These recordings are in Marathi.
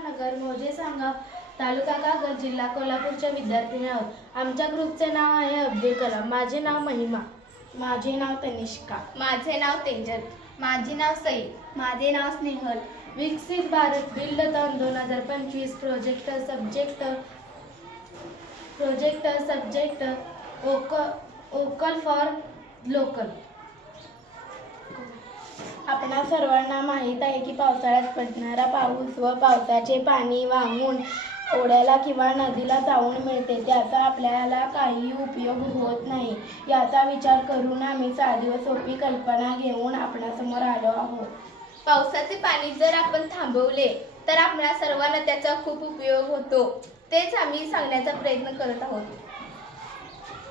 नगर, मोजे सांगाव, तालुका कागल, जिल्हा कोल्हापूरच्या विद्यार्थिनी आहोत। आमच्या ग्रुपचे नाव आहे अब्दुल कलाम। माझे नाव महिमा। माझे नाव तनिष्का। माझे नाव तेजल। माझे नाव सई। माझे नाव Snehal. Viksit Bharat buildathon 2025 project subject vocal for local. आपणा सर्वांना माहीत आहे की पावसाळ्यात पडणारा पाऊस व पावसाचे पाणी वाहून ओढ्याला किंवा नदीला जाऊन मिळते, त्याचा आपल्याला काही उपयोग होत नाही। याचा विचार करून आम्ही साधी व सोपी कल्पना घेऊन आपणासमोर आलो आहोत। पावसाचे पाणी जर आपण थांबवले तर आपल्या सर्वांना त्याचा खूप उपयोग होतो, तेच आम्ही सांगण्याचा प्रयत्न करत आहोत।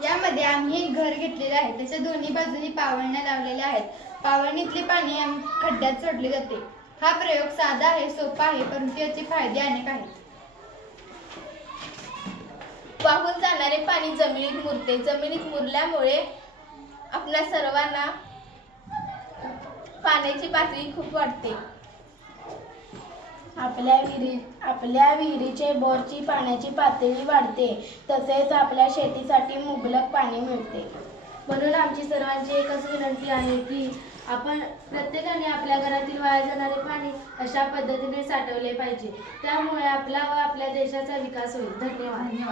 यामध्ये आम्ही एक घर घेतलेले आहे, त्याच्या दोन्ही बाजूनी पावण्या लावलेल्या आहेत। पावणीतले पाणी खड्ड्यात सोडले जाते। हा प्रयोग साधा आहे, सोपा आहे, परंतु याचे फायदे अनेक आहेत। वाहून जाणारे पाणी जमिनीत मुरते। जमिनीत मुरल्यामुळे आपल्या सर्वांना पाण्याची पातळी खूप वाढते। आपल्या विहिरीचे बोरची पाण्याची पातळी वाढते, तसेच आपल्या शेतीसाठी मुबलक पाणी मिळते। म्हणून आमची सर्वांची एकच विनंती आहे की आपण प्रत्येकाने आपल्या घरातील वाया जाणारे पाणी अशा पद्धतीने साठवले पाहिजे। त्यामुळे आपला व आपल्या देशाचा विकास होईल। धन्यवाद।